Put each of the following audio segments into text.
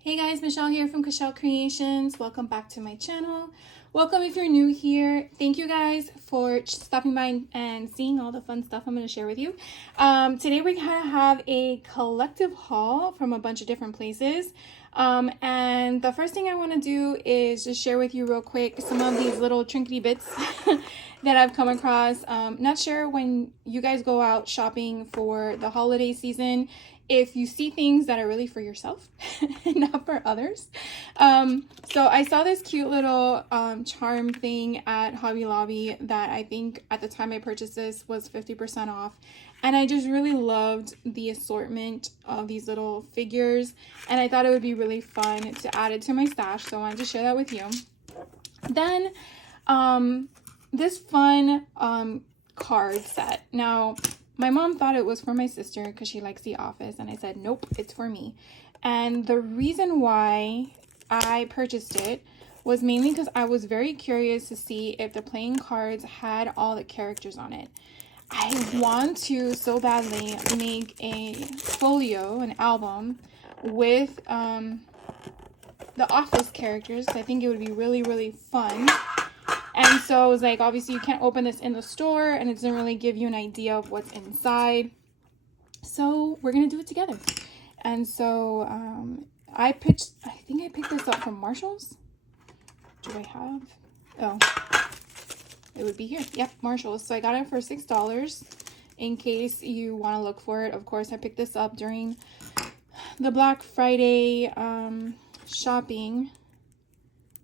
Hey guys, Michelle here from Michelle Creations. Welcome back to my channel. Welcome if you're new here. Thank you guys for stopping by and seeing all the fun stuff I'm going to share with you. Today we're going to have a collective haul from a bunch of different places. And the first thing I want to do is just share with you real quick some of these little trinkety bits that I've come across. Not sure when you guys go out shopping for the holiday season, if you see things that are really for yourself and not for others. So I saw this cute little charm thing at Hobby Lobby that I think at the time I purchased this was 50% off. And I just really loved the assortment of these little figures. And I thought it would be really fun to add it to my stash. So I wanted to share that with you. Then this fun card set. Now, my mom thought it was for my sister because she likes The Office, and I said, nope, it's for me. And the reason why I purchased it was mainly because I was very curious to see if the playing cards had all the characters on it. I want to so badly make a folio, an album, with the Office characters. I think it would be really, really fun. And so I was like, obviously you can't open this in the store and it doesn't really give you an idea of what's inside. So we're going to do it together. And so I think I picked this up from Marshall's. Do I have? Oh, it would be here. Yep, Marshall's. So I got it for $6 in case you want to look for it. Of course, I picked this up during the Black Friday shopping,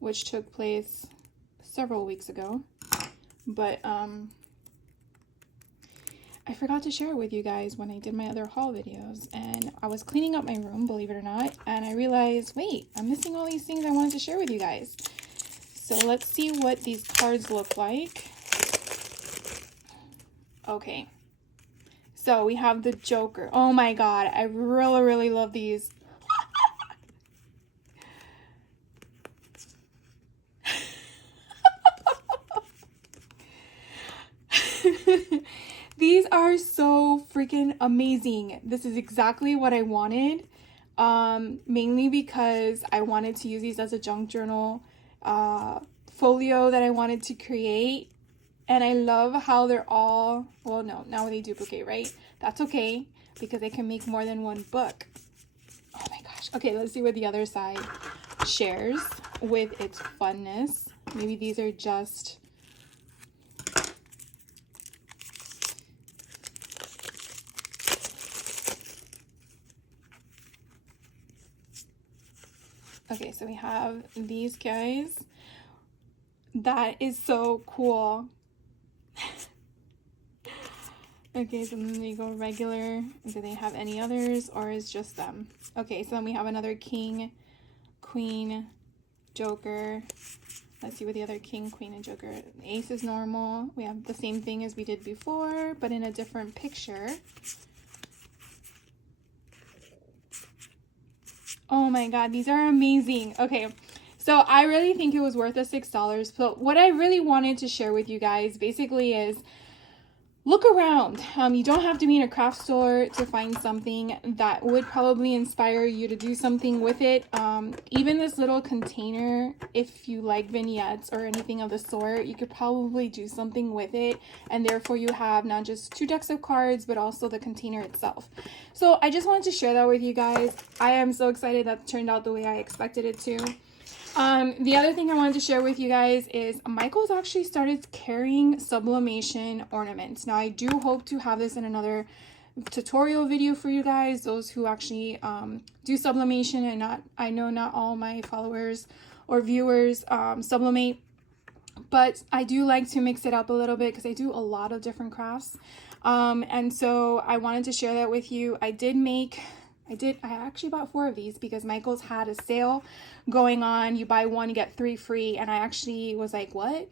which took place several weeks ago, but I forgot to share it with you guys when I did my other haul videos, and I was cleaning up my room, believe it or not, and I realized, wait, I'm missing all these things I wanted to share with you guys. So let's see what these cards look like. Okay, so we have the Joker. Oh my god, I really love these. These are so freaking amazing. This is exactly what I wanted, mainly because I wanted to use these as a junk journal folio that I wanted to create. And I love how they're all, well, no, now they duplicate, right? That's okay, because I can make more than one book. Oh my gosh. Okay, let's see what the other side shares with its funness. Maybe these are just... Okay, so we have these guys. That is so cool. Okay, so then they go regular. Do they have any others, or is just them? Okay, so then we have another king, queen, joker. Let's see what the other king, queen, and joker. Ace is normal. We have the same thing as we did before, but in a different picture. Oh my god, these are amazing. Okay, so I really think it was worth the $6. So what I really wanted to share with you guys basically is look around. You don't have to be in a craft store to find something that would probably inspire you to do something with it. Even this little container, if you like vignettes or anything of the sort, you could probably do something with it. And therefore you have not just 2 decks of cards, but also the container itself. So I just wanted to share that with you guys. I am so excited that turned out the way I expected it to. The other thing I wanted to share with you guys is Michael's actually started carrying sublimation ornaments. Now I do hope to have this in another tutorial video for you guys, those who actually do sublimation, and I know not all my followers or viewers sublimate, but I do like to mix it up a little bit because I do a lot of different crafts. And so I wanted to share that with you. I actually bought 4 of these because Michael's had a sale going on. You buy one, you get 3 free. And I actually was like, what?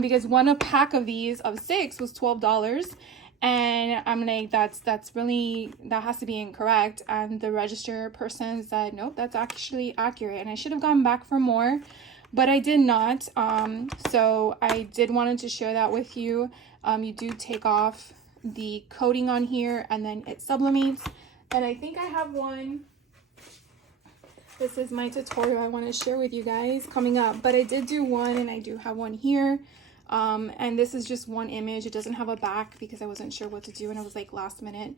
Because a pack of these of 6 was $12. And I'm like, that has to be incorrect. And the register person said, nope, that's actually accurate. And I should have gone back for more, but I did not. So I did wanted to share that with you. You do take off the coating on here and then it sublimates. And I think I have one This is my tutorial I want to share with you guys coming up, but I did do one and I do have one here. And this is just one image. It doesn't have a back because I wasn't sure what to do and it was like last minute.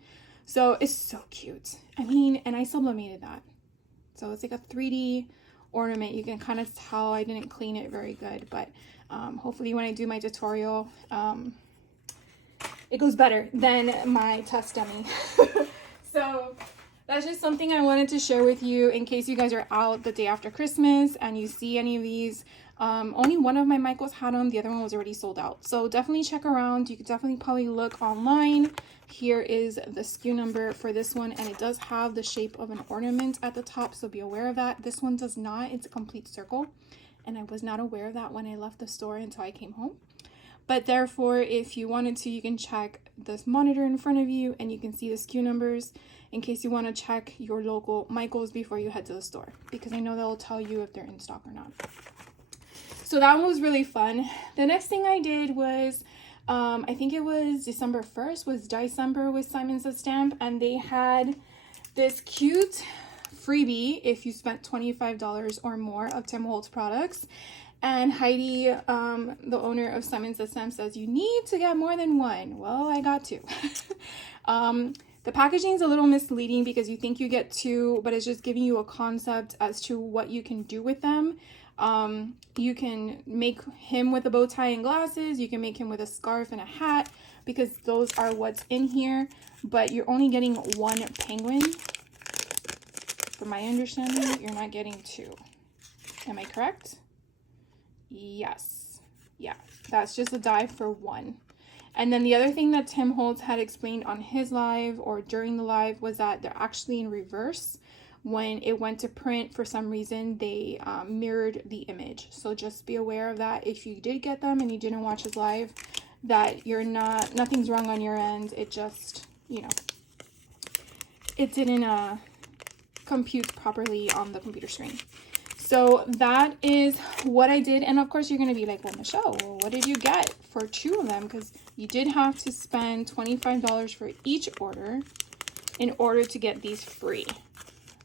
So it's so cute. I mean, and I sublimated that. So it's like a 3D ornament. You can kind of tell I didn't clean it very good, but hopefully when I do my tutorial, it goes better than my test dummy. So that's just something I wanted to share with you in case you guys are out the day after Christmas and you see any of these. Only one of my Michaels had them. The other one was already sold out. So definitely check around. You could definitely probably look online. Here is the SKU number for this one, and it does have the shape of an ornament at the top, so be aware of that. This one does not. It's a complete circle, and I was not aware of that when I left the store until I came home. But therefore, if you wanted to, you can check this monitor in front of you and you can see the SKU numbers in case you want to check your local Michaels before you head to the store, because I know they'll tell you if they're in stock or not. So that one was really fun. The next thing I did was, I think it was December 1st, was December with Simon Says Stamp, and they had this cute freebie if you spent $25 or more of Tim Holtz products. And Heidi, the owner of Simon Says Stamp, says you need to get more than one. Well, I got two. The packaging is a little misleading because you think you get two, but it's just giving you a concept as to what you can do with them. You can make him with a bow tie and glasses. You can make him with a scarf and a hat, because those are what's in here. But you're only getting one penguin. From my understanding, you're not getting two. Am I correct? Yes. Yeah, that's just a die for one. And then the other thing that Tim Holtz had explained on his live or during the live was that they're actually in reverse. When it went to print, for some reason, they mirrored the image. So just be aware of that. If you did get them and you didn't watch his live, that nothing's wrong on your end. It just, you know, it didn't compute properly on the computer screen. So that is what I did. And of course, you're going to be like, well, Michelle, what did you get for two of them? Because you did have to spend $25 for each order in order to get these free.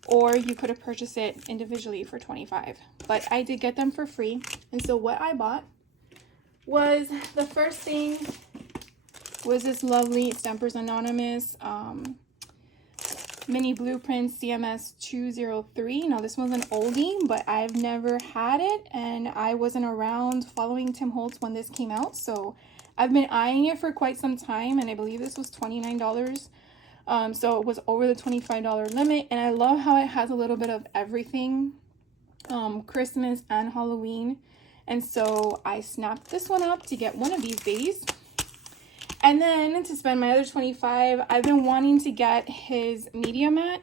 Or you could have purchased it individually for $25. But I did get them for free. And so what I bought was, the first thing was this lovely Stampers Anonymous mini blueprint CMS 203. Now this one's an oldie, but I've never had it, and I wasn't around following Tim Holtz when this came out, so I've been eyeing it for quite some time, and I believe this was $29. So it was over the $25 limit, and I love how it has a little bit of everything, Christmas and Halloween. And so I snapped this one up to get one of these babies. And then to spend my other $25, I've been wanting to get his media mat.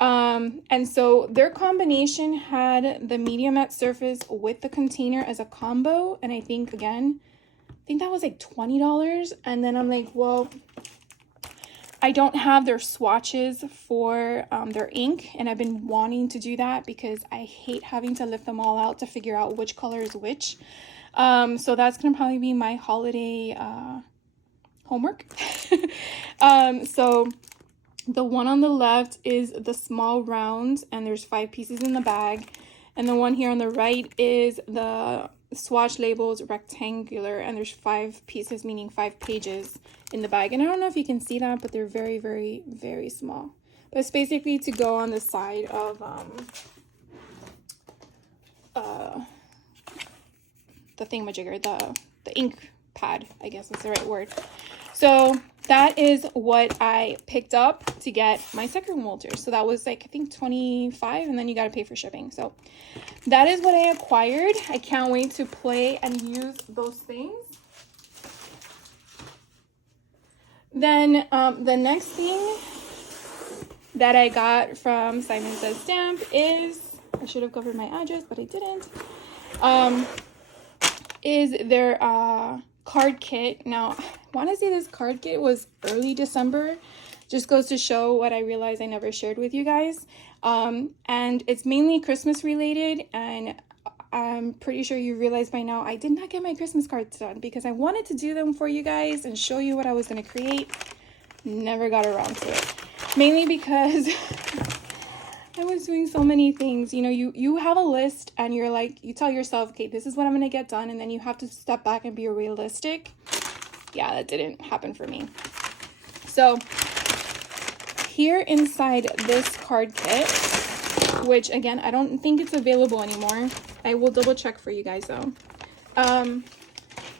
And so their combination had the media mat surface with the container as a combo. And I think that was like $20. And then I'm like, well, I don't have their swatches for their ink. And I've been wanting to do that because I hate having to lift them all out to figure out which color is which. So that's going to probably be my holiday homework. So the one on the left is the small round, and there's 5 pieces in the bag, and the one here on the right is the swatch labels rectangular, and there's 5 pieces, meaning 5 pages in the bag. And I don't know if you can see that, but they're very, very, very small. But it's basically to go on the side of the thingamajigger, the ink pad, I guess that's the right word. So that is what I picked up to get my second Walter. So that was like, I think $25, and then you got to pay for shipping. So that is what I acquired. I can't wait to play and use those things. Then the next thing that I got from Simon Says Stamp is, I should have covered my address, but I didn't, is their card kit. Now, I want to say this card kit was early December. Just goes to show what I realized I never shared with you guys. And it's mainly Christmas related, and I'm pretty sure you realize by now I did not get my Christmas cards done because I wanted to do them for you guys and show you what I was going to create. Never got around to it. Mainly because I was doing so many things. You know, you have a list and you're like, you tell yourself, okay, this is what I'm going to get done. And then you have to step back and be realistic. Yeah, that didn't happen for me. So here inside this card kit, which again, I don't think it's available anymore. I will double check for you guys though.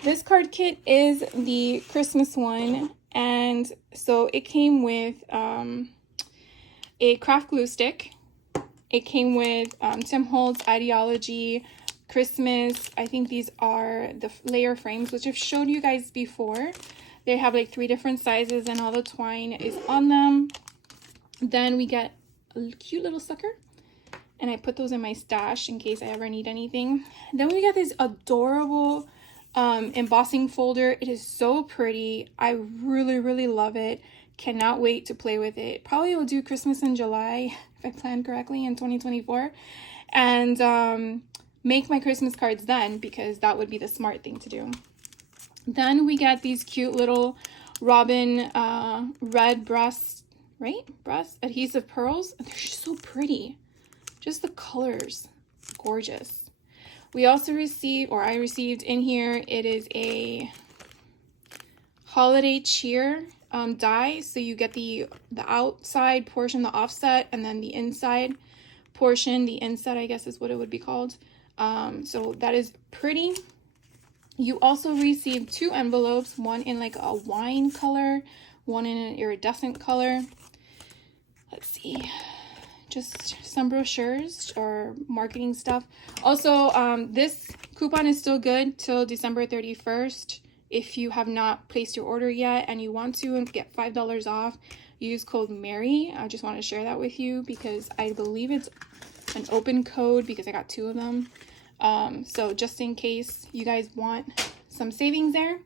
This card kit is the Christmas one. And so it came with a craft glue stick. It came with Tim Holtz Ideology Christmas. I think these are the layer frames, which I've showed you guys before. They have like 3 different sizes and all the twine is on them. Then we get a cute little sucker. And I put those in my stash in case I ever need anything. Then we got this adorable embossing folder. It is so pretty. I really, really love it. Cannot wait to play with it. Probably will do Christmas in July if I plan correctly in 2024. And make my Christmas cards then, because that would be the smart thing to do. Then we get these cute little robin red breast adhesive pearls. They're just so pretty. Just the colors, gorgeous. We also received, or I received in here, it is a holiday cheer die. So you get the outside portion, the offset, and then the inside portion, the inset, I guess is what it would be called. So that is pretty. You also received 2 envelopes, one in like a wine color, one in an iridescent color. Let's see. Just some brochures or marketing stuff. Also, this coupon is still good till December 31st. If you have not placed your order yet and you want to and get $5 off, use code Mary. I just want to share that with you because I believe it's an open code because I got 2 of them. So just in case you guys want some savings there.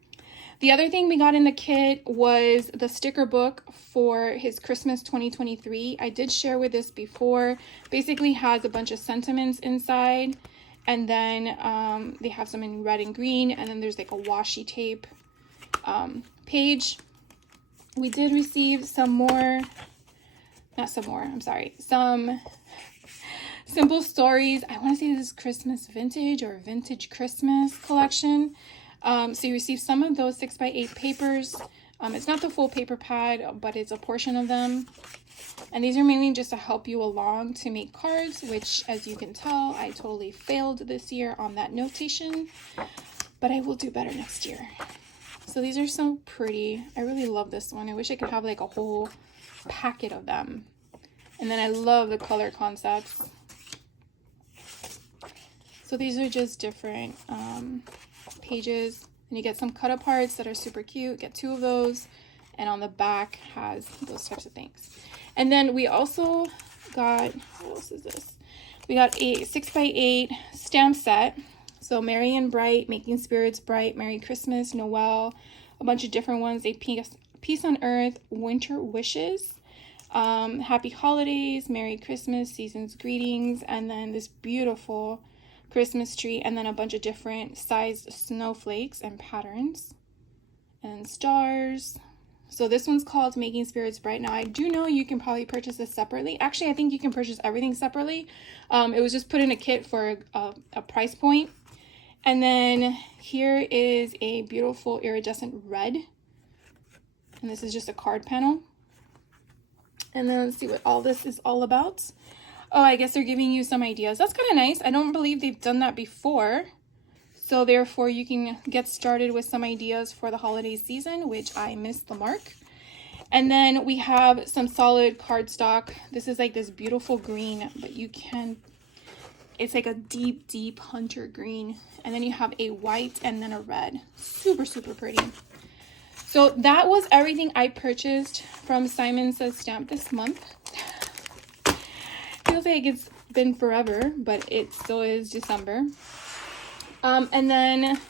The other thing we got in the kit was the sticker book for his Christmas 2023. I did share with this before. Basically has a bunch of sentiments inside. And then they have some in red and green. And then there's like a washi tape page. We did receive some simple stories. I want to say this is Christmas vintage or vintage Christmas collection. So you receive some of those 6x8 papers. It's not the full paper pad, but it's a portion of them. And these are mainly just to help you along to make cards, which as you can tell, I totally failed this year on that notation, but I will do better next year. So these are so pretty. I really love this one. I wish I could have like a whole packet of them. And then I love the color concepts. So these are just different pages, and you get some cut aparts that are super cute. Get 2 of those, and on the back has those types of things. And then we also got, what else is this? We got a 6x8 stamp set. So Merry and Bright, Making Spirits Bright, Merry Christmas, Noel, a bunch of different ones. A Peace on Earth, Winter Wishes, Happy Holidays, Merry Christmas, Season's Greetings, and then this beautiful Christmas tree, and then a bunch of different sized snowflakes and patterns and stars. So this one's called Making Spirits Bright. Now I do know you can probably purchase this separately. Actually, I think you can purchase everything separately. It was just put in a kit for a price point. And then here is a beautiful iridescent red, and this is just a card panel. And then let's see what all this is all about. Oh, I guess they're giving you some ideas. That's kind of nice. I don't believe they've done that before. So therefore, you can get started with some ideas for the holiday season, which I missed the mark. And then we have some solid cardstock. This is like this beautiful green, but it's like a deep, deep hunter green. And then you have a white and then a red. Super, super pretty. So that was everything I purchased from Simon Says Stamp this month. Feels like it's been forever, but it still is December. And then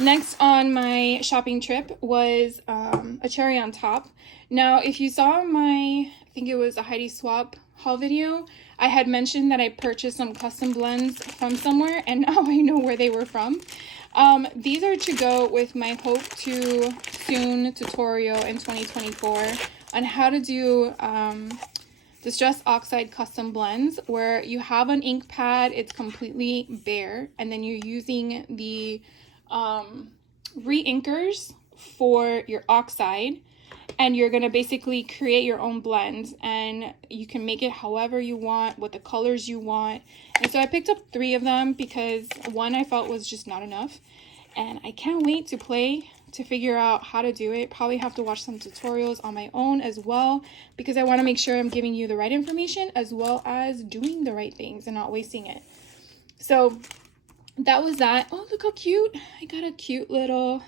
next on my shopping trip was a cherry on top. Now, if you saw I think it was a Heidi Swap haul video, I had mentioned that I purchased some custom blends from somewhere, and now I know where they were from. These are to go with my Hope to Soon tutorial in 2024 on how to do Distress Oxide Custom Blends, where you have an ink pad, it's completely bare, and then you're using the re-inkers for your oxide, and you're going to basically create your own blends, and you can make it however you want, with the colors you want. And so I picked up 3 of them because one I felt was just not enough, and I can't wait to play to figure out how to do it. Probably have to watch some tutorials on my own as well, because I want to make sure I'm giving you the right information as well as doing the right things and not wasting it. So that was that. Oh, look how cute. I got a cute little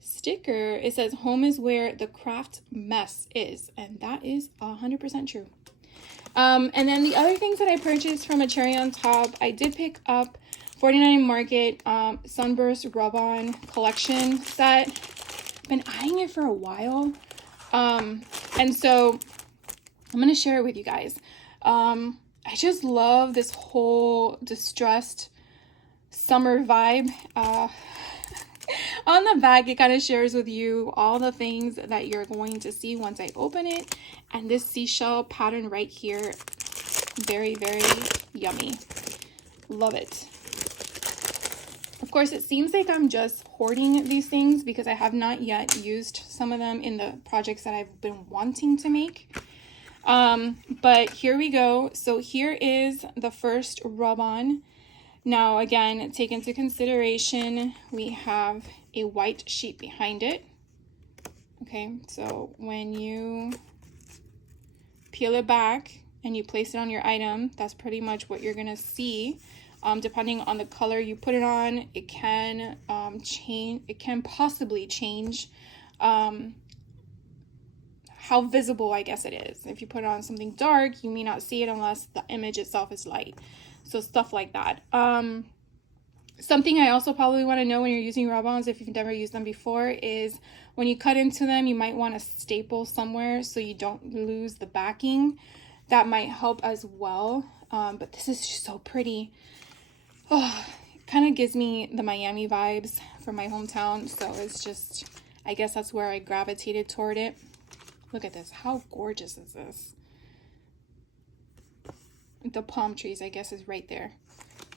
sticker. It says home is where the craft mess is, and that is 100% true. And then the other things that I purchased from a cherry on top, I did pick up 49 Market Sunburst Rub-On collection set. I've been eyeing it for a while, and so I'm gonna share it with you guys. I just love this whole distressed summer vibe. On the back, it kind of shares with you all the things that you're going to see once I open it, and this seashell pattern right here, very, very yummy. Love it. Of course, it seems like I'm just hoarding these things because I have not yet used some of them in the projects that I've been wanting to make. But here we go. So here is the first rub-on. Now, again, take into consideration, we have a white sheet behind it. Okay, so when you peel it back and you place it on your item, that's pretty much what you're gonna see. Depending on the color you put it on, it can change. It can possibly change how visible, I guess, it is. If you put it on something dark, you may not see it unless the image itself is light. So stuff like that. Something I also probably want to know when you're using rub-ons, if you've never used them before, is when you cut into them, you might want to staple somewhere so you don't lose the backing. That might help as well. But this is just so pretty. Oh, it kind of gives me the Miami vibes from my hometown. So it's just, I guess that's where I gravitated toward it. Look at this. How gorgeous is this? The palm trees, I guess, is right there.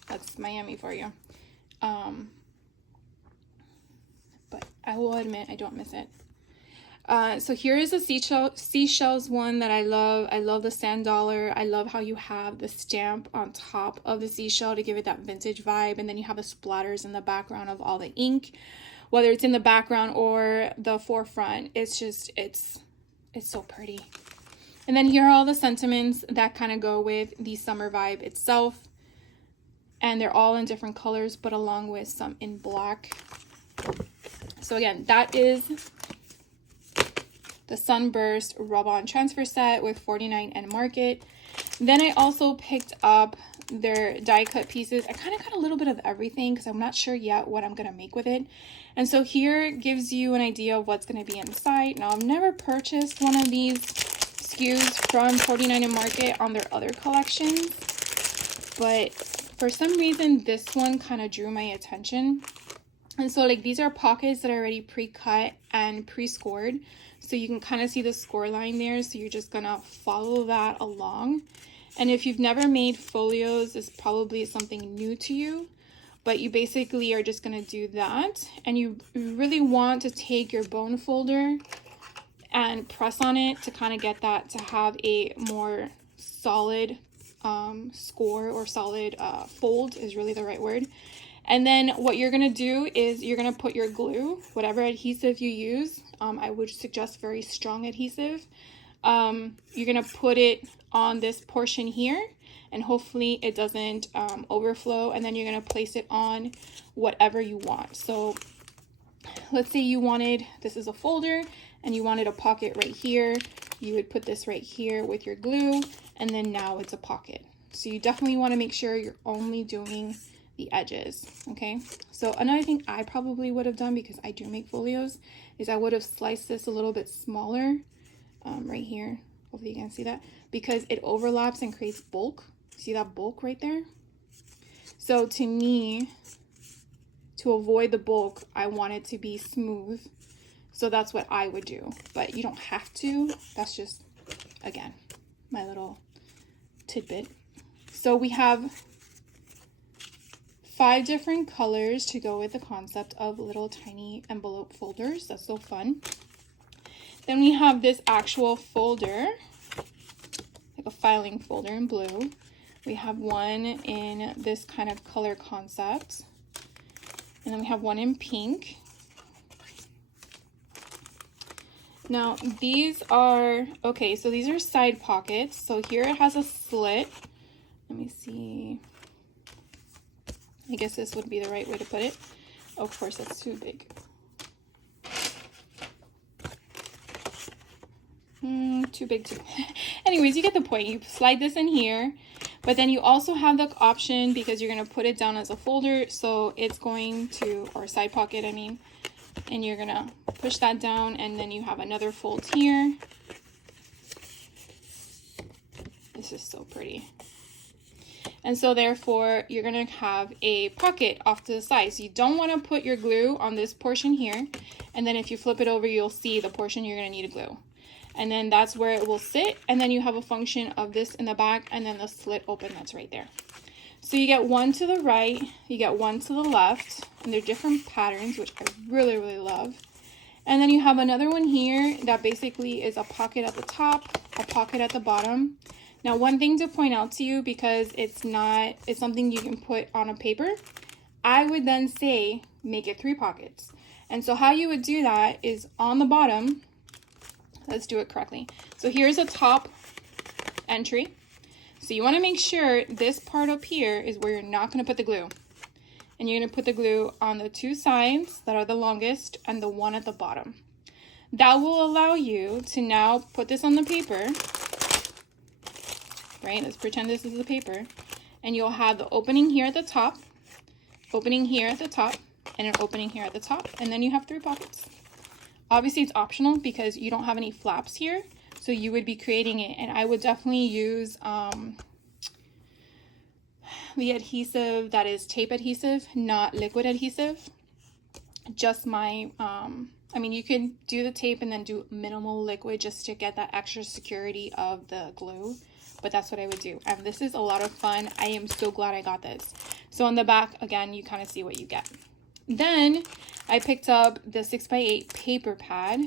That's Miami for you. But I will admit I don't miss it. So here is a seashells one that I love. I love the sand dollar. I love how you have the stamp on top of the seashell to give it that vintage vibe, and then you have the splatters in the background of all the ink, whether it's in the background or the forefront. It's just, it's so pretty. And then here are all the sentiments that kind of go with the summer vibe itself. And they're all in different colors, but along with some in black. So again, that is the Sunburst Rub-On Transfer Set with 49 and Market. Then I also picked up their die cut pieces. I kind of got a little bit of everything because I'm not sure yet what I'm going to make with it. And so here gives you an idea of what's going to be inside. Now, I've never purchased one of these SKUs from 49 and Market on their other collections, but for some reason this one kind of drew my attention. And so like these are pockets that are already pre-cut and pre-scored, so you can kind of see the score line there, so you're just gonna follow that along. And if you've never made folios, it's probably something new to you, but you basically are just gonna do that, and you really want to take your bone folder and press on it to kind of get that to have a more solid score, or solid fold is really the right word. And then what you're going to do is you're going to put your glue, whatever adhesive you use. I would suggest very strong adhesive. You're going to put it on this portion here, and hopefully it doesn't overflow. And then you're going to place it on whatever you want. So let's say you wanted, this is a folder, and you wanted a pocket right here. You would put this right here with your glue, and then now it's a pocket. So you definitely want to make sure you're only doing the edges. Okay, so another thing I probably would have done, because I do make folios, is I would have sliced this a little bit smaller right here. Hopefully you can see that, because it overlaps and creates bulk. See that bulk right there? So to me, to avoid the bulk, I want it to be smooth. So that's what I would do, but you don't have to. That's just, again, my little tidbit. So we have 5 different colors to go with the concept of little tiny envelope folders. That's so fun. Then we have this actual folder, like a filing folder in blue. We have one in this kind of color concept. And then we have one in pink. Now these are, okay, so these are side pockets. So here it has a slit. Let me see. I guess this would be the right way to put it. Oh, of course, that's too big. Too big too. Anyways, you get the point. You slide this in here, but then you also have the option, because you're going to put it down as a folder, so it's going to, or side pocket, I mean, and you're going to push that down, and then you have another fold here. This is so pretty. And so therefore, you're going to have a pocket off to the side. So you don't want to put your glue on this portion here. And then if you flip it over, you'll see the portion you're going to need to glue. And then that's where it will sit. And then you have a function of this in the back, and then the slit open that's right there. So you get one to the right, you get one to the left, and they're different patterns, which I really, really love. And then you have another one here that basically is a pocket at the top, a pocket at the bottom. Now, one thing to point out to you, because it's something you can put on a paper, I would then say make it 3 pockets. And so how you would do that is on the bottom, let's do it correctly. So here's a top entry. So you want to make sure this part up here is where you're not going to put the glue. And you're going to put the glue on the 2 sides that are the longest and the one at the bottom. That will allow you to now put this on the paper. Right? Let's pretend this is the paper. And you'll have the opening here at the top, opening here at the top, and an opening here at the top. And then you have 3 pockets. Obviously, it's optional because you don't have any flaps here. So you would be creating it. And I would definitely use the adhesive that is tape adhesive, not liquid adhesive. Just my, I mean, you can do the tape and then do minimal liquid just to get that extra security of the glue. But that's what I would do. And this is a lot of fun. I am so glad I got this. So on the back, again, you kind of see what you get. Then I picked up the 6x8 paper pad,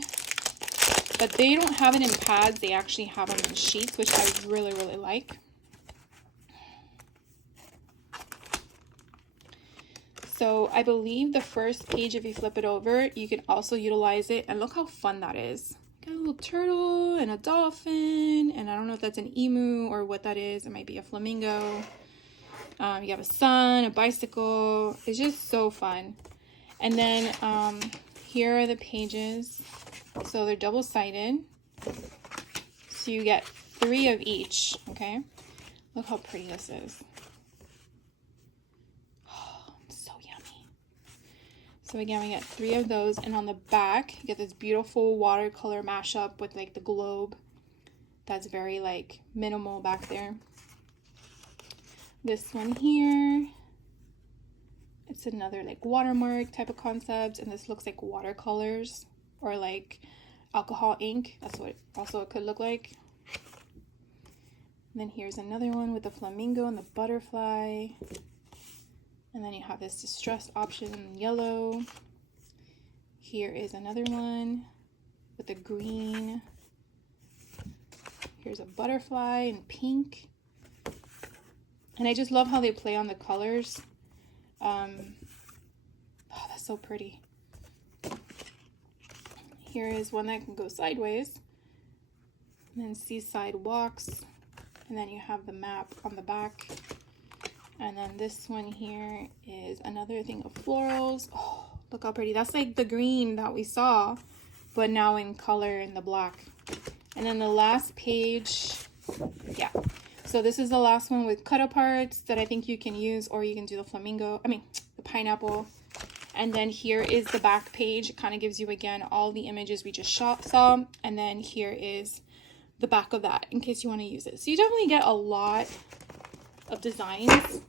but they don't have it in pads. They actually have them in sheets, which I really, really like. So I believe the first page, if you flip it over, you can also utilize it. And look how fun that is. Got a little turtle and a dolphin, and I don't know if that's an emu or what that is. It might be a flamingo. You have a sun, a bicycle. It's just so fun. And then here are the pages. So they're double-sided. So you get 3 of each, okay? Look how pretty this is. So again, we get 3 of those, and on the back, you get this beautiful watercolor mashup with like the globe. That's very like minimal back there. This one here, it's another like watermark type of concept, and this looks like watercolors or like alcohol ink. That's what it could look like. And then here's another one with the flamingo and the butterfly. And then you have this distressed option in yellow. Here is another one with the green. Here's a butterfly in pink. And I just love how they play on the colors. Oh, that's so pretty. Here is one that can go sideways. And then seaside walks. And then you have the map on the back. And then this one here is another thing of florals. Oh, look how pretty. That's like the green that we saw, but now in color in the black. And then the last page, yeah. So this is the last one with cut aparts that I think you can use, or you can do the flamingo, the pineapple. And then here is the back page. It kind of gives you, again, all the images we just saw. And then here is the back of that in case you want to use it. So you definitely get a lot of designs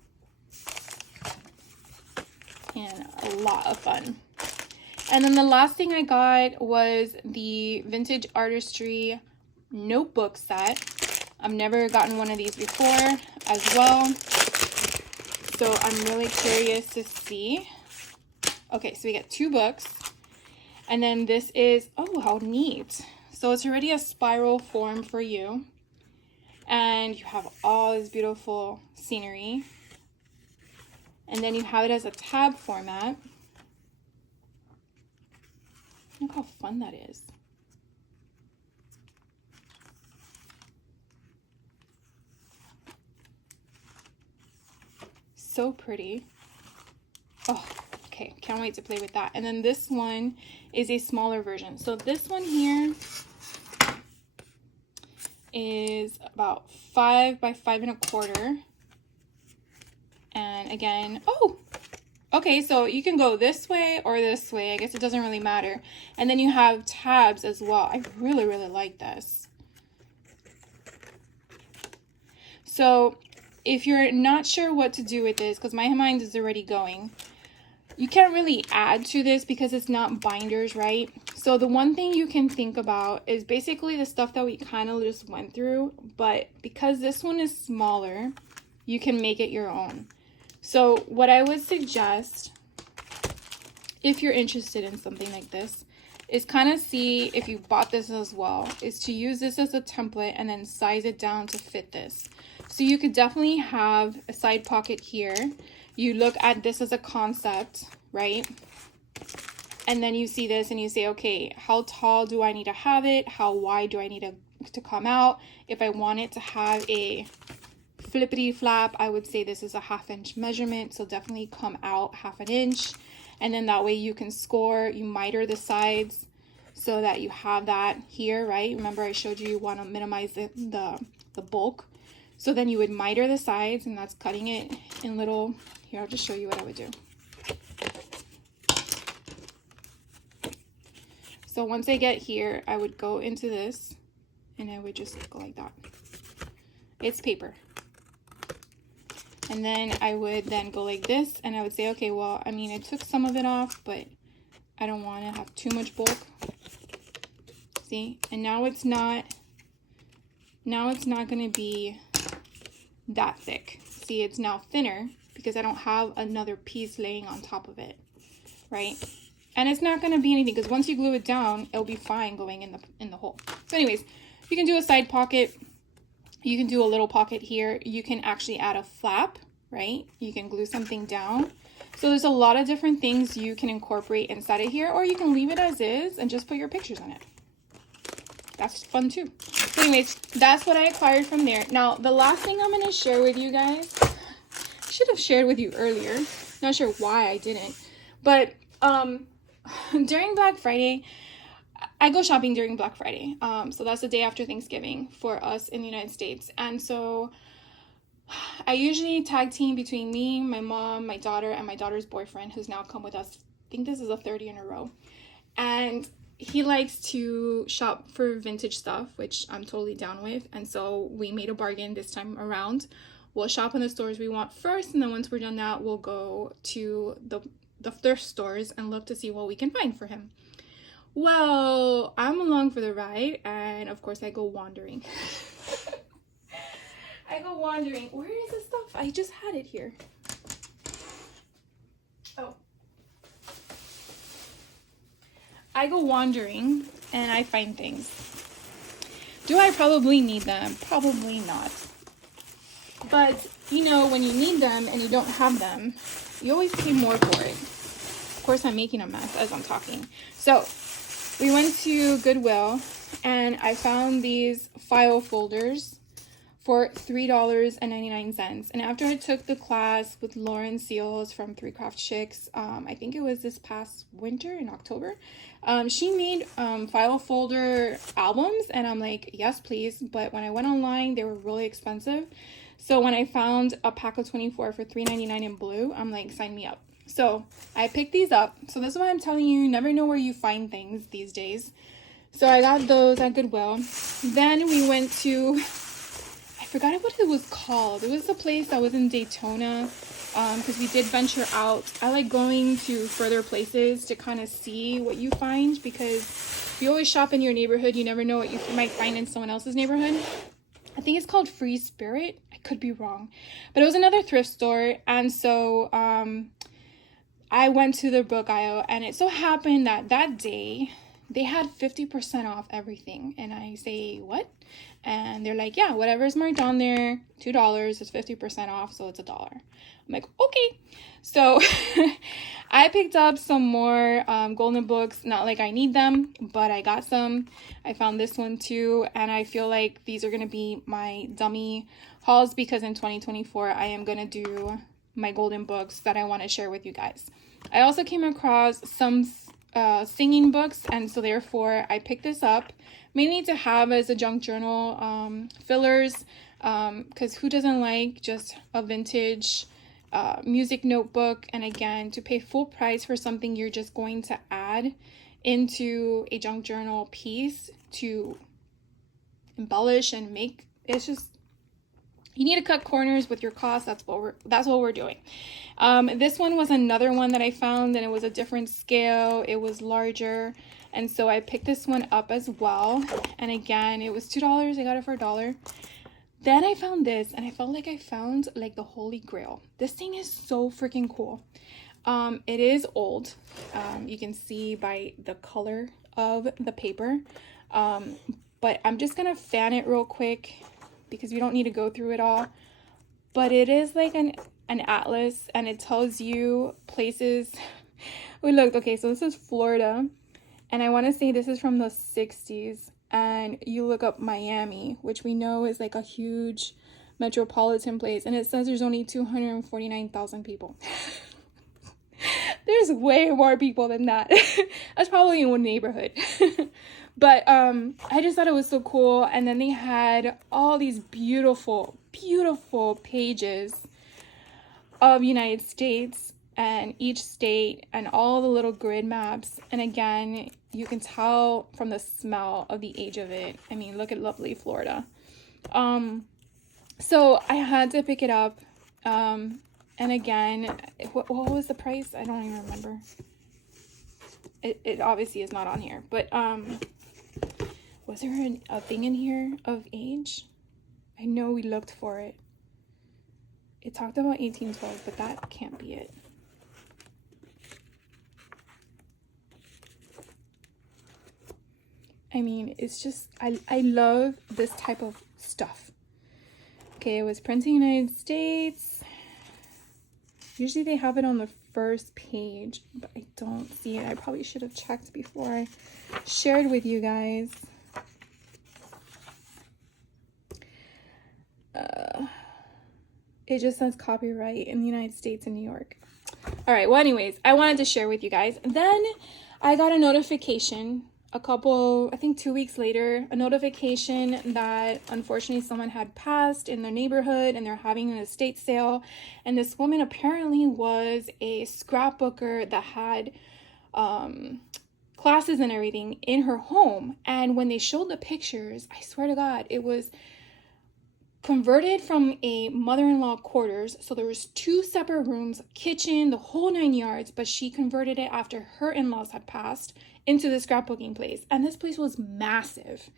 and a lot of fun. And then the last thing I got was the Vintage Artistry notebook set. I've never gotten one of these before as well. So I'm really curious to see. Okay, so we get 2 books. And then this is, oh, how neat. So it's already a spiral form for you. And you have all this beautiful scenery. And then you have it as a tab format. Look how fun that is. So pretty. Oh, okay, can't wait to play with that. And then this one is a smaller version. So this one here is about 5 by 5 1/4. And again, oh, okay, so you can go this way or this way. I guess it doesn't really matter. And then you have tabs as well. I really, really like this. So if you're not sure what to do with this, because my mind is already going, you can't really add to this because it's not binders, right? So the one thing you can think about is basically the stuff that we kind of just went through, but because this one is smaller, you can make it your own. So what I would suggest, if you're interested in something like this, is kind of see if you bought this as well, is to use this as a template and then size it down to fit this. So you could definitely have a side pocket here. You look at this as a concept, right? And then you see this and you say, okay, how tall do I need to have it? How wide do I need to come out? If I want it to have a flippity flap, I would say this is a 1/2 inch measurement. So definitely come out 1/2 inch. And then that way you can score, you miter the sides so that you have that here, right? Remember I showed you want to minimize the bulk. So then you would miter the sides, and that's cutting it in little, here, I'll just show you what I would do. So once I get here, I would go into this and I would just go like that. It's paper. And then I would then go like this and I would say, okay, well, I mean, I took some of it off, but I don't want to have too much bulk. See? And now it's not going to be that thick. See, it's now thinner because I don't have another piece laying on top of it, right? And it's not going to be anything because once you glue it down, it'll be fine going in the hole. So anyways, you can do a side pocket. You can do a little pocket here. You can actually add a flap, right? You can glue something down. So there's a lot of different things you can incorporate inside of here, or you can leave it as is and just put your pictures on it. That's fun too. So anyways, that's what I acquired from there. Now, the last thing I'm going to share with you guys, I should have shared with you earlier. Not sure why I didn't. But during Black Friday, I go shopping during Black Friday. So that's the day after Thanksgiving for us in the United States. And so I usually tag team between me, my mom, my daughter, and my daughter's boyfriend, who's now come with us. I think this is a 30 in a row. And he likes to shop for vintage stuff, which I'm totally down with. And so we made a bargain this time around. We'll shop in the stores we want first, and then once we're done that, we'll go to the thrift stores and look to see what we can find for him. Well, I'm along for the ride, and of course I go wandering. Where is this stuff? I just had it here. Oh. I go wandering and I find things. Do I probably need them? Probably not. But, you know, when you need them and you don't have them, you always pay more for it. Of course, I'm making a mess as I'm talking. So, we went to Goodwill and I found these file folders for $3.99. And after I took the class with Lauren Seals from 3 Craft Chicks, I think it was this past winter in October, she made file folder albums, and I'm like, yes, please. But when I went online, they were really expensive. So when I found a pack of 24 for $3.99 in blue, I'm like, sign me up. So I picked these up. So this is why I'm telling you, you never know where you find things these days. So I got those at Goodwill. Then we went to, I forgot what it was called. It was the place that was in Daytona, because we did venture out. I like going to further places to kind of see what you find, because if you always shop in your neighborhood, you never know what you might find in someone else's neighborhood. I think it's called Free Spirit. I could be wrong, but it was another thrift store. And so I went to the book aisle, and it so happened that that day they had 50% off everything. And I say, what? And they're like, yeah, whatever's marked on there, $2 is 50% off, so it's $1. I'm like, okay. So I picked up some more golden books. Not like I need them, but I got some. I found this one too, and I feel like these are gonna be my dummy hauls, because in 2024 I am gonna do my golden books that I want to share with you guys. I also came across some singing books, and so therefore I picked this up mainly to have as a junk journal fillers, because who doesn't like just a vintage music notebook? And again, to pay full price for something you're just going to add into a junk journal piece to embellish and make, it's just, you need to cut corners with your costs. That's what we're doing. This one was another one that I found, and it was a different scale. It was larger, and so I picked this one up as well. And again, it was $2. I got it for $1. Then I found this, and I felt like I found like the holy grail. This thing is so freaking cool. It is old. You can see by the color of the paper. But I'm just gonna fan it real quick, because you don't need to go through it all. But it is like an atlas, and it tells you places. We looked, okay, so this is Florida, and I want to say this is from the 60s. And you look up Miami, which we know is like a huge metropolitan place, and it says there's only 249,000 people. There's way more people than that. That's probably in one neighborhood. But I just thought it was so cool. And then they had all these beautiful, beautiful pages of United States and each state and all the little grid maps. And again, you can tell from the smell of the age of it. I mean, look at lovely Florida. So I had to pick it up. And again, what was the price? I don't even remember. It obviously is not on here, but was there a thing in here of age? I know we looked for it. It talked about 1812, but that can't be it. I mean, it's just, I love this type of stuff. Okay, it was printed in the United States. Usually they have it on the first page, but I don't see it. I probably should have checked before I shared with you guys. It just says copyright in the United States and New York. All right, well, anyways, I wanted to share with you guys. Then I got a notification I think 2 weeks later, a notification that unfortunately someone had passed in their neighborhood and they're having an estate sale. And this woman apparently was a scrapbooker that had classes and everything in her home. And when they showed the pictures, I swear to God, it was converted from a mother-in-law quarters. So there was 2 separate rooms, kitchen, the whole 9 yards, but she converted it after her in-laws had passed into the scrapbooking place. And this place was massive.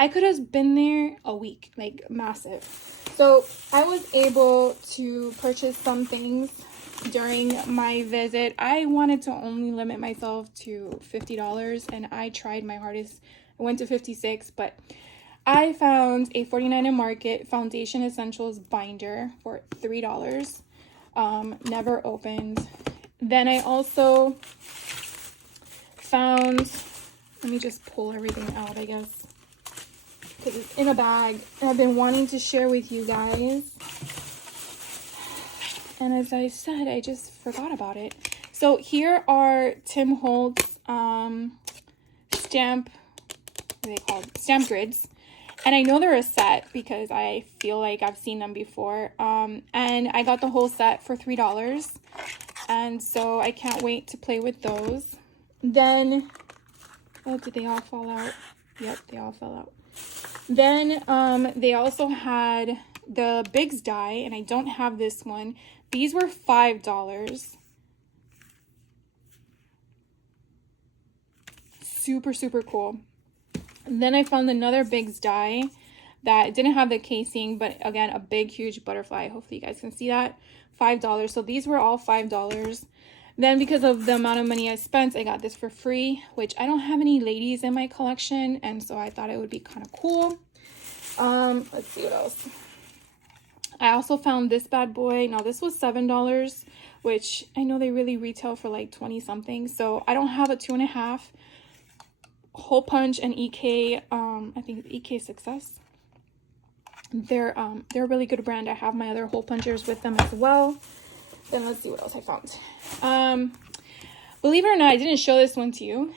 I could have been there a week, like massive. So I was able to purchase some things during my visit. I wanted to only limit myself to $50, and I tried my hardest. I went to $56, but I found a 49 Market Foundation Essentials binder for $3. Never opened. Then I also found, let me just pull everything out, I guess, because it's in a bag, and I've been wanting to share with you guys. And as I said, I just forgot about it. So here are Tim Holtz stamp, what are they called? Stamp grids. And I know they're a set because I feel like I've seen them before. And I got the whole set for $3. And so I can't wait to play with those. Then, oh, did they all fall out? Yep, they all fell out. Then they also had the Biggs die, and I don't have this one. These were $5. Super, super cool. And then I found another Biggs die. that didn't have the casing, but again, a big, huge butterfly. Hopefully you guys can see that. $5. So these were all $5. Then because of the amount of money I spent, I got this for free, which I don't have any ladies in my collection, and so I thought it would be kind of cool. Let's see what else. I also found this bad boy. Now this was $7, which I know they really retail for like 20 something. So I don't have a 2.5 hole punch and EK. I think EK Success. They're a really good brand. I have my other hole punchers with them as well. Then let's see what else I found. Believe it or not, I didn't show this one to you,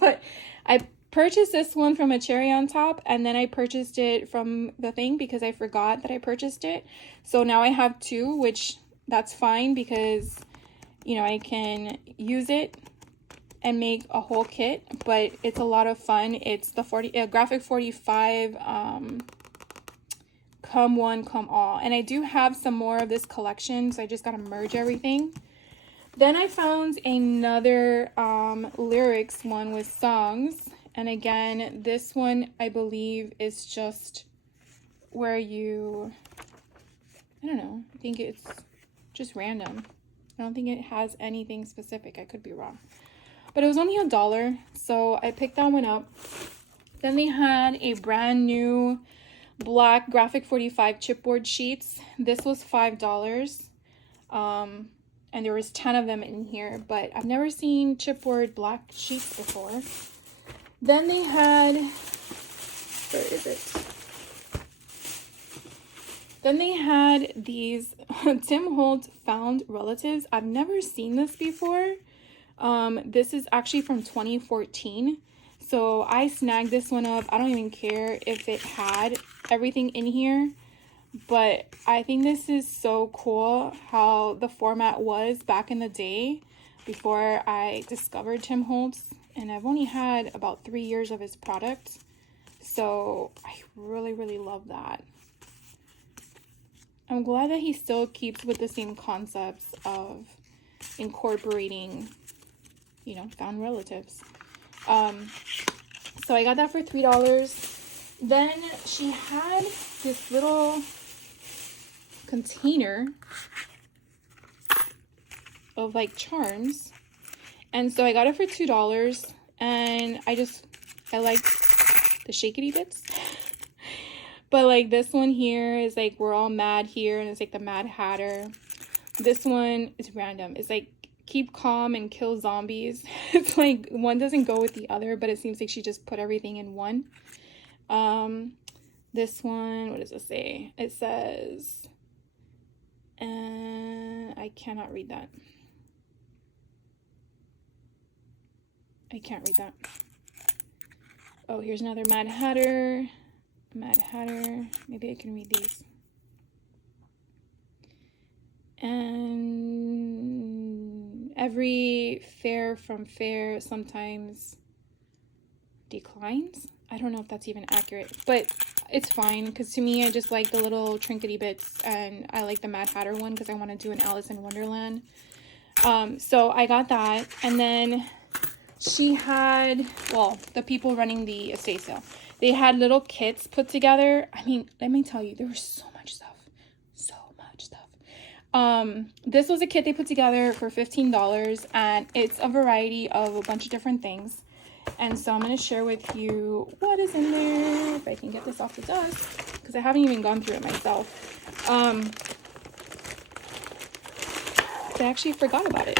but I purchased this one from a cherry on top, and then I purchased it from the thing because I forgot that I purchased it. So now I have two, which that's fine because, you know, I can use it and make a whole kit, but it's a lot of fun. It's the Graphic 45 Come One, Come All. And I do have some more of this collection, so I just got to merge everything. Then I found another lyrics one with songs. And again, this one, I believe, is just where you, I don't know, I think it's just random. I don't think it has anything specific. I could be wrong. But it was only $1, so I picked that one up. Then they had a brand new black Graphic 45 chipboard sheets. This was $5. And there was 10 of them in here, but I've never seen chipboard black sheets before. Then they had, where is it? Then they had these Tim Holtz Found Relatives. I've never seen this before. This is actually from 2014. So I snagged this one up. I don't even care if it had everything in here, but I think this is so cool how the format was back in the day before I discovered Tim Holtz. And I've only had about 3 years of his product. So I really, really love that. I'm glad that he still keeps with the same concepts of incorporating, you know, found relatives. So I got that for $3. Then she had this little container of like charms. And so I got it for $2. And I like the shakety bits. But like this one here is like We're All Mad Here, and it's like the Mad Hatter. This one is random. It's like Keep Calm and Kill Zombies. It's like one doesn't go with the other, but it seems like she just put everything in one. This one, what does it say? It says, I cannot read that. I can't read that. Oh, here's another Mad Hatter. Mad Hatter. Maybe I can read these. And every fair from fair sometimes declines. I don't know if that's even accurate, but it's fine because to me, I just like the little trinkety bits, and I like the Mad Hatter one because I want to do an Alice in Wonderland. So I got that, and then she had, well, the people running the estate sale, they had little kits put together. I mean, let me tell you, there was so much stuff. This was a kit they put together for $15, and it's a variety of a bunch of different things. And so I'm going to share with you what is in there, if I can get this off the dust, because I haven't even gone through it myself. I actually forgot about it.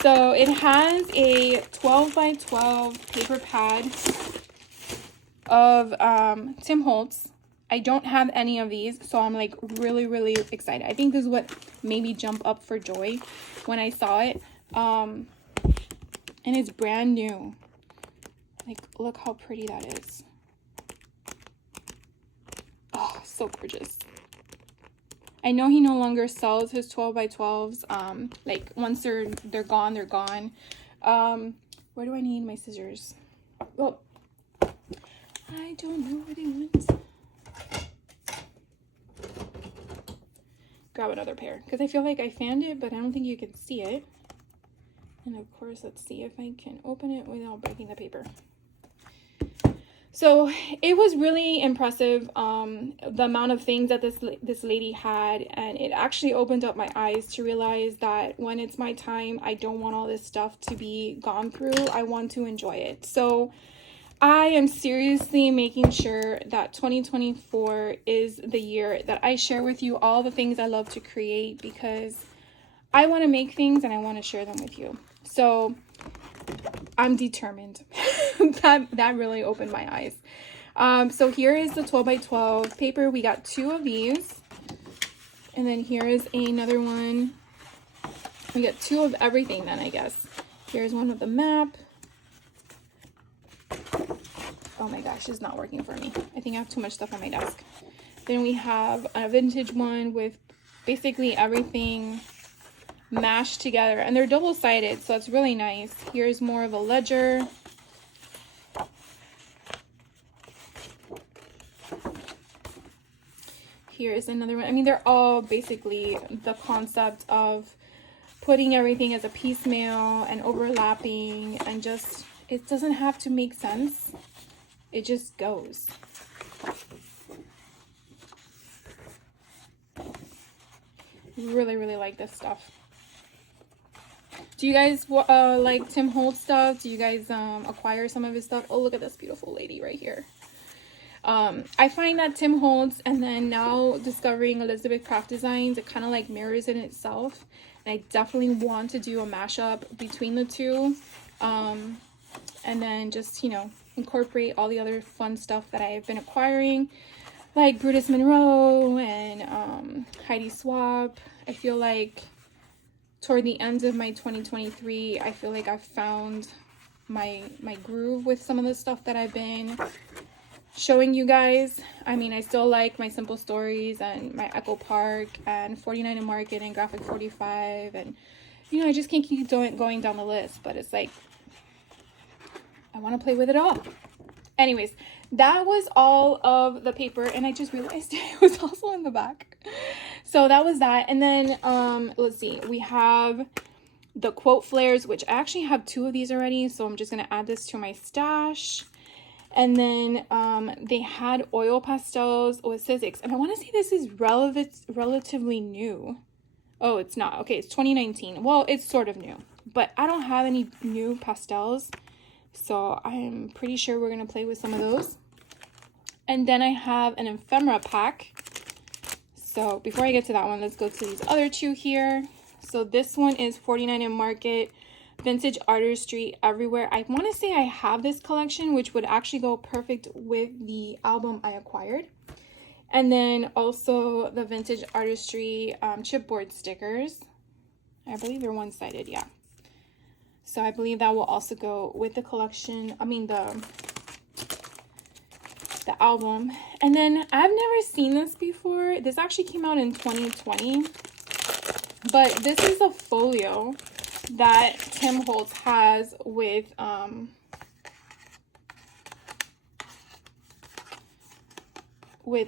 So it has a 12 by 12 paper pad of Tim Holtz. I don't have any of these, so I'm like really, really excited. I think this is what made me jump up for joy when I saw it. And it's brand new. Like, look how pretty that is. Oh, so gorgeous. I know he no longer sells his 12 by 12s. Like once they're gone, they're gone. Where do I need my scissors? Oh, I don't know where they went. Grab another pair because I feel like I found it, but I don't think you can see it. And of course, let's see if I can open it without breaking the paper. So it was really impressive, the amount of things that this lady had, and it actually opened up my eyes to realize that when it's my time, I don't want all this stuff to be gone through. I want to enjoy it. So I am seriously making sure that 2024 is the year that I share with you all the things I love to create, because I want to make things and I want to share them with you. So I'm determined. that really opened my eyes. So here is the 12 by 12 paper. We got 2 of these, and then here is another one. We got 2 of everything then, I guess. Here's one of the map. Oh my gosh, it's not working for me. I think I have too much stuff on my desk. Then we have a vintage one with basically everything mashed together, and they're double-sided, so it's really nice. Here's more of a ledger. Here's another one. I mean, they're all basically the concept of putting everything as a piecemeal and overlapping, and just, it doesn't have to make sense. It just goes. Really, really like this stuff. Do you guys like Tim Holtz stuff? Do you guys acquire some of his stuff? Oh, look at this beautiful lady right here. I find that Tim Holtz, and then now discovering Elizabeth Craft Designs, it kind of like mirrors in itself. And I definitely want to do a mashup between the two. And then just, you know, incorporate all the other fun stuff that I have been acquiring, like Brutus Monroe and Heidi Swapp. I feel like toward the end of my 2023, I feel like I've found my groove with some of the stuff that I've been showing you guys. I mean, I still like my Simple Stories and my Echo Park and 49 and Market and Graphic 45, and you know, I just can't keep going down the list, but it's like I want to play with it all. Anyways, that was all of the paper, and I just realized it was also in the back. So that was that. And then let's see, we have the quote flares, which I actually have 2 of these already, so I'm just going to add this to my stash. And then they had oil pastels with Sizzix, and I want to say this is relatively new. Oh, it's not. Okay, it's 2019. Well, it's sort of new, but I don't have any new pastels, so I'm pretty sure we're going to play with some of those. And then I have an ephemera pack. So before I get to that one, let's go to these other 2 here. So this one is 49 and Market Vintage Artistry Everywhere. I want to say I have this collection, which would actually go perfect with the album I acquired. And then also the Vintage Artistry chipboard stickers. I believe they're one-sided, yeah. So I believe that will also go with the collection. I mean the album. And then I've never seen this before. This actually came out in 2020. But this is a folio that Tim Holtz has with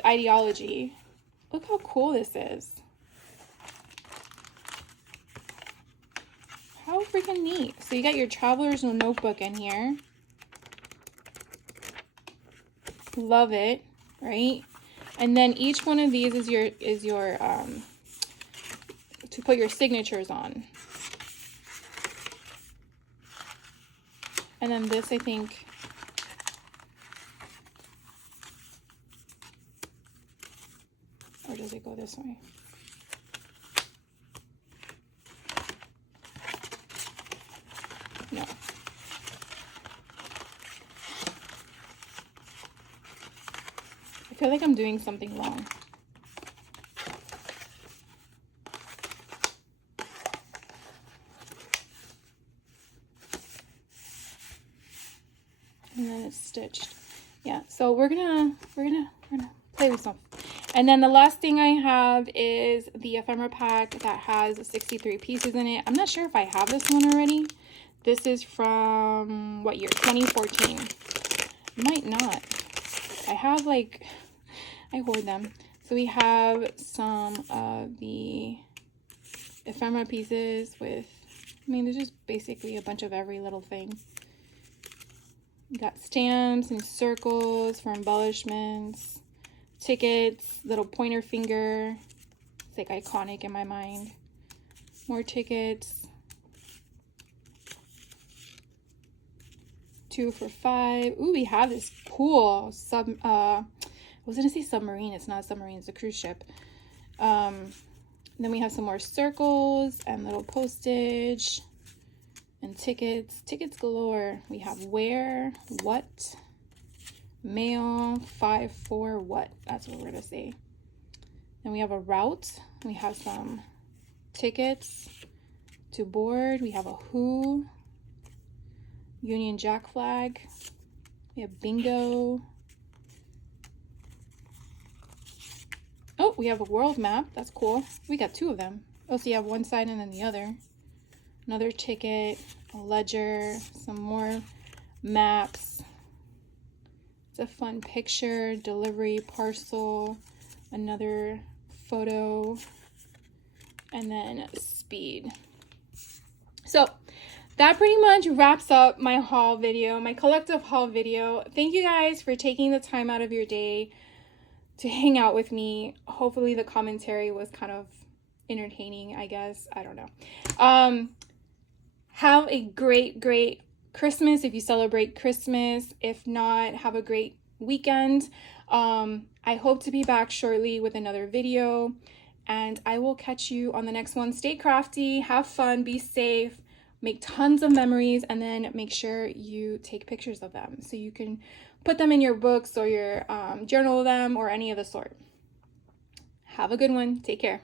Ideology. Look how cool this is. How freaking neat. So you got your traveler's notebook in here. Love it, right? And then each one of these is your to put your signatures on. And then this, I think, or does it go this way? No. I feel like I'm doing something wrong. And then it's stitched. Yeah, so we're gonna play with some. And then the last thing I have is the ephemera pack that has 63 pieces in it. I'm not sure if I have this one already. This is from what year? 2014. Might not. I have like, I hoard them. So we have some of the ephemera pieces with, I mean, there's just basically a bunch of every little thing. We got stamps and circles for embellishments, tickets, little pointer finger. It's like iconic in my mind. More tickets. 2 for $5. Ooh, we have this cool I was gonna say submarine. It's not a submarine, it's a cruise ship. Then we have some more circles and little postage and tickets. Tickets galore. We have where, what, mail, 5 for what. That's what we're gonna say. Then we have a route. We have some tickets to board. We have a who, Union Jack flag. We have bingo. Oh, we have a world map. That's cool. We got 2 of them. Oh, so you have one side and then the other. Another ticket, a ledger, some more maps. It's a fun picture, delivery, parcel, another photo, and then speed. So that pretty much wraps up my haul video, my collective haul video. Thank you guys for taking the time out of your day to hang out with me. Hopefully the commentary was kind of entertaining, I guess. I don't know. Have a great Christmas if you celebrate Christmas. If not, have a great weekend. I hope to be back shortly with another video, and I will catch you on the next one. Stay crafty, have fun, be safe, make tons of memories, and then make sure you take pictures of them so you can put them in your books or your journal them or any of the sort. Have a good one. Take care.